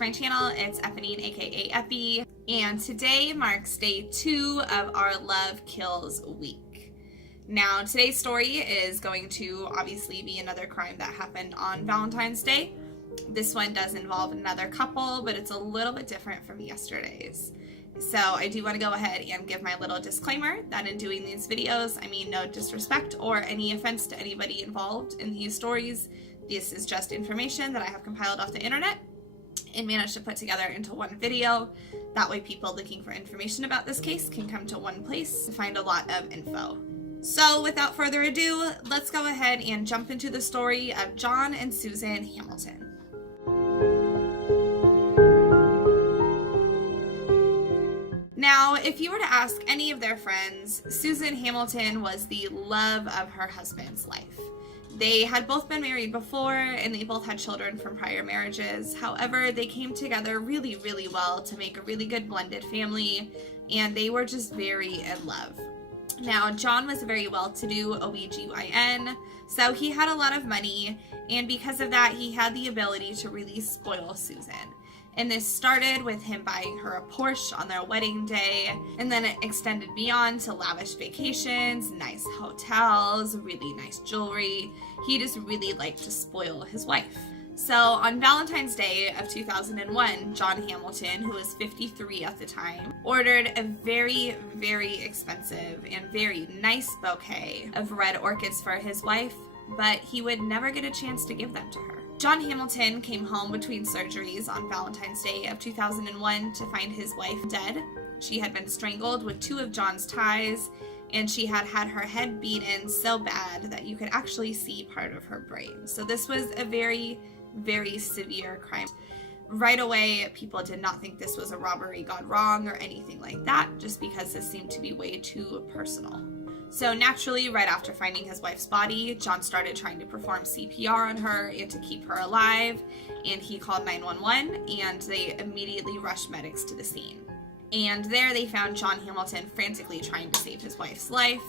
to my channel. It's Eponine, aka Epi, and today marks day 2 of our Love Kills week. Now, today's story is going to obviously be another crime that happened on Valentine's Day. This one does involve another couple, but it's a little bit different from yesterday's. So I do want to go ahead and give my little disclaimer that in doing these videos, I mean no disrespect or any offense to anybody involved in these stories. This is just information that I have compiled off the internet and managed to put together into one video. That way people looking for information about this case can come to one place to find a lot of info. So without further ado, let's go ahead and jump into the story of John and Susan Hamilton. Now, if you were to ask any of their friends, Susan Hamilton was the love of her husband's life. They had both been married before, and they both had children from prior marriages. However, they came together really, really well to make a really good blended family, and they were just very in love. Now, John was a very well-to-do OBGYN, so he had a lot of money, and because of that, he had the ability to really spoil Susan. And this started with him buying her a Porsche on their wedding day, and then it extended beyond to lavish vacations, nice hotels, really nice jewelry. He just really liked to spoil his wife. So on Valentine's Day of 2001, John Hamilton, who was 53 at the time, ordered a very, very expensive and very nice bouquet of red orchids for his wife, but he would never get a chance to give them to her. John Hamilton came home between surgeries on Valentine's Day of 2001 to find his wife dead. She had been strangled with 2 of John's ties, and she had had her head beat in so bad that you could actually see part of her brain. So this was a very, very severe crime. Right away, people did not think this was a robbery gone wrong or anything like that, just because this seemed to be way too personal. So naturally, right after finding his wife's body, John started trying to perform CPR on her and to keep her alive, and he called 911, and they immediately rushed medics to the scene. And there they found John Hamilton frantically trying to save his wife's life.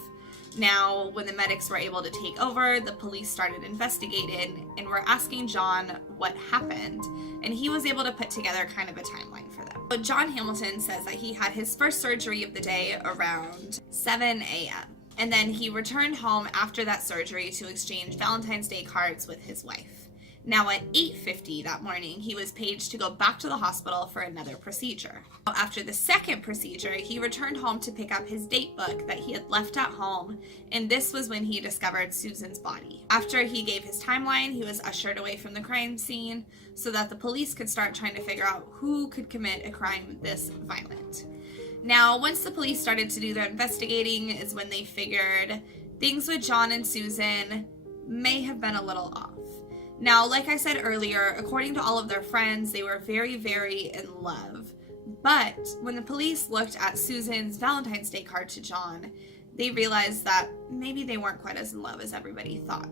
Now, when the medics were able to take over, the police started investigating and were asking John what happened, and he was able to put together kind of a timeline for them. But John Hamilton says that he had his first surgery of the day around 7 a.m. And then he returned home after that surgery to exchange Valentine's Day cards with his wife. Now at 8:50 that morning, he was paged to go back to the hospital for another procedure. After the second procedure, he returned home to pick up his date book that he had left at home, and this was when he discovered Susan's body. After he gave his timeline, he was ushered away from the crime scene so that the police could start trying to figure out who could commit a crime this violent. Now, once the police started to do their investigating is when they figured things with John and Susan may have been a little off. Now, like I said earlier, according to all of their friends, they were very, very in love. But when the police looked at Susan's Valentine's Day card to John, they realized that maybe they weren't quite as in love as everybody thought.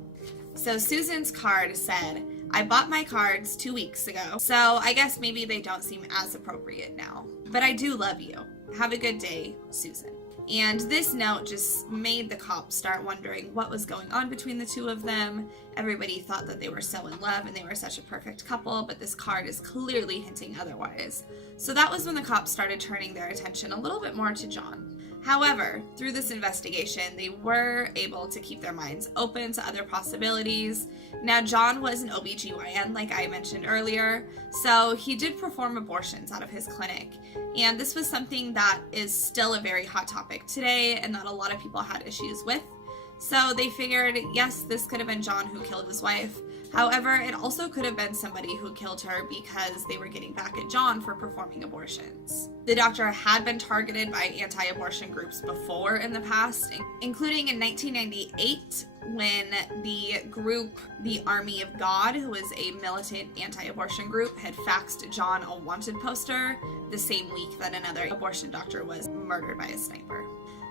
So Susan's card said, "I bought my cards 2 weeks ago, so I guess maybe they don't seem as appropriate now. But I do love you. Have a good day, Susan." And this note just made the cops start wondering what was going on between the two of them. Everybody thought that they were so in love and they were such a perfect couple, but this card is clearly hinting otherwise. So that was when the cops started turning their attention a little bit more to John. However, through this investigation, they were able to keep their minds open to other possibilities. Now, John was an OBGYN, like I mentioned earlier, so he did perform abortions out of his clinic. And this was something that is still a very hot topic today and that a lot of people had issues with. So they figured, yes, this could have been John who killed his wife. However, it also could have been somebody who killed her because they were getting back at John for performing abortions. The doctor had been targeted by anti-abortion groups before in the past, including in 1998 when the group, the Army of God, who was a militant anti-abortion group, had faxed John a wanted poster the same week that another abortion doctor was murdered by a sniper.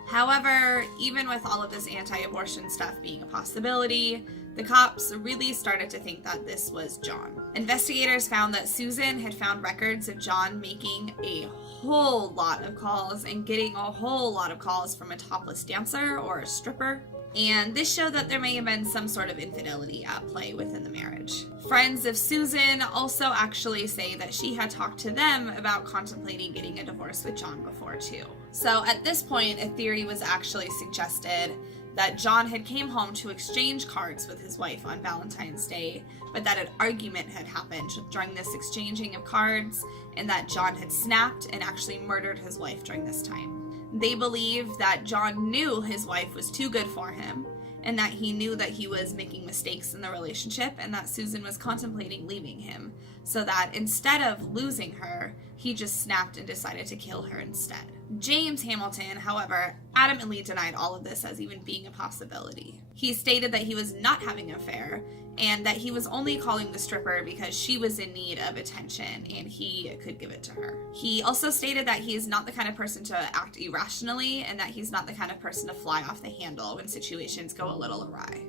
However, even with all of this anti-abortion stuff being a possibility, the cops really started to think that this was John. Investigators found that Susan had found records of John making a whole lot of calls and getting a whole lot of calls from a topless dancer or a stripper. And this showed that there may have been some sort of infidelity at play within the marriage. Friends of Susan also actually say that she had talked to them about contemplating getting a divorce with John before too. So at this point, a theory was actually suggested that John had came home to exchange cards with his wife on Valentine's Day, but that an argument had happened during this exchanging of cards, and that John had snapped and actually murdered his wife during this time. They believe that John knew his wife was too good for him, and that he knew that he was making mistakes in the relationship, and that Susan was contemplating leaving him, so that instead of losing her, he just snapped and decided to kill her instead. James Hamilton, however, adamantly denied all of this as even being a possibility. He stated that he was not having an affair, and that he was only calling the stripper because she was in need of attention and he could give it to her. He also stated that he is not the kind of person to act irrationally, and that he's not the kind of person to fly off the handle when situations go a little awry.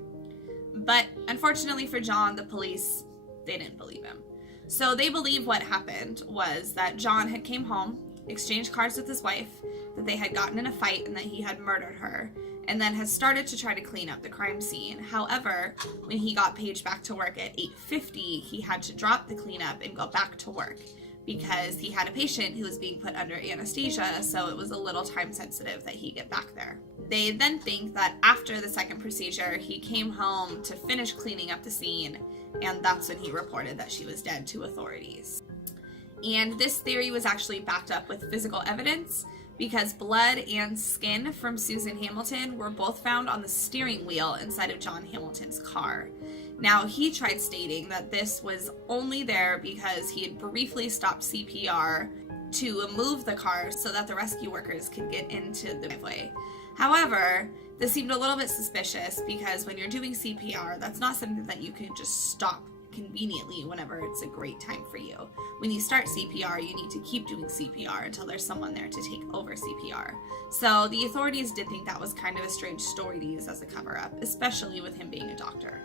But unfortunately for John, the police, they didn't believe him. So they believe what happened was that John had came home, exchanged cards with his wife, that they had gotten in a fight and that he had murdered her, and then has started to try to clean up the crime scene. However, when he got paged back to work at 8:50, he had to drop the cleanup and go back to work because he had a patient who was being put under anesthesia, so it was a little time sensitive that he get back there. They then think that after the second procedure, he came home to finish cleaning up the scene, and that's when he reported that she was dead to authorities. And this theory was actually backed up with physical evidence, because blood and skin from Susan Hamilton were both found on the steering wheel inside of John Hamilton's car. Now, he tried stating that this was only there because he had briefly stopped CPR to move the car so that the rescue workers could get into the driveway. However, this seemed a little bit suspicious because when you're doing CPR, that's not something that you can just stop conveniently whenever it's a great time for you. When you start CPR, you need to keep doing CPR until there's someone there to take over CPR. So the authorities did think that was kind of a strange story to use as a cover-up, especially with him being a doctor.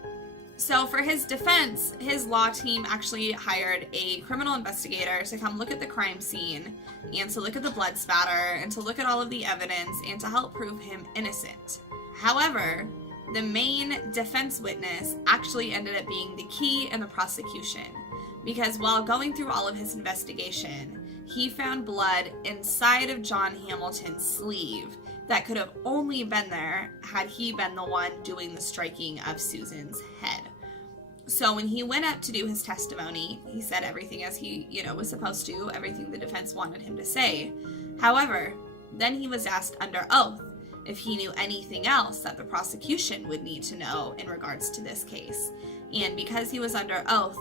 So for his defense, his law team actually hired a criminal investigator to come look at the crime scene and to look at the blood spatter and to look at all of the evidence and to help prove him innocent. However, the main defense witness actually ended up being the key in the prosecution, because while going through all of his investigation, he found blood inside of John Hamilton's sleeve that could have only been there had he been the one doing the striking of Susan's head. So when he went up to do his testimony, he said everything as he, was supposed to, everything the defense wanted him to say. However, then he was asked under oath if he knew anything else that the prosecution would need to know in regards to this case. And because he was under oath,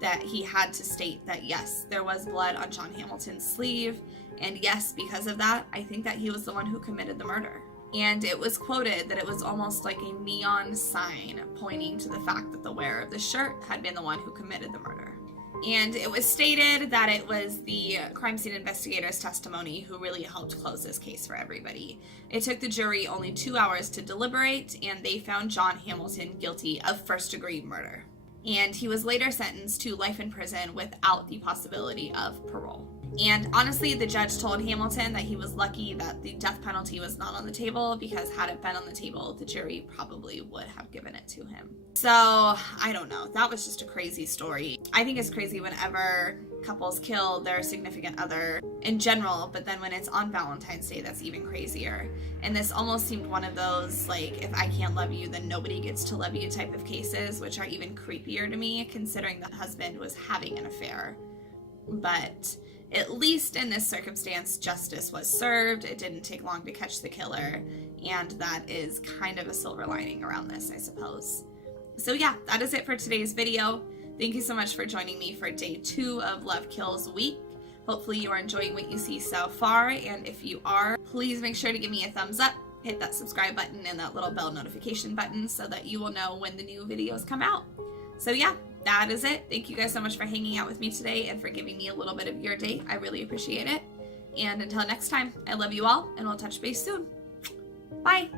that he had to state that yes, there was blood on John Hamilton's sleeve, and yes, because of that, I think that he was the one who committed the murder. And it was quoted that it was almost like a neon sign pointing to the fact that the wearer of the shirt had been the one who committed the murder. And it was stated that it was the crime scene investigator's testimony who really helped close this case for everybody. It took the jury only 2 hours to deliberate, and they found John Hamilton guilty of first-degree murder. And he was later sentenced to life in prison without the possibility of parole. And honestly, the judge told Hamilton that he was lucky that the death penalty was not on the table, because had it been on the table, the jury probably would have given it to him. So, I don't know. That was just a crazy story. I think it's crazy whenever couples kill their significant other in general, but then when it's on Valentine's Day, that's even crazier. And this almost seemed one of those, like, if I can't love you, then nobody gets to love you type of cases, which are even creepier to me, considering the husband was having an affair. But at least in this circumstance, justice was served. It didn't take long to catch the killer, and that is kind of a silver lining around this, I suppose. So yeah, that is it for today's video. Thank you so much for joining me for day 2 of Love Kills Week. Hopefully you are enjoying what you see so far, and if you are, please make sure to give me a thumbs up, hit that subscribe button and that little bell notification button so that you will know when the new videos come out. So yeah, that is it. Thank you guys so much for hanging out with me today and for giving me a little bit of your day. I really appreciate it. And until next time, I love you all, and we'll touch base soon. Bye!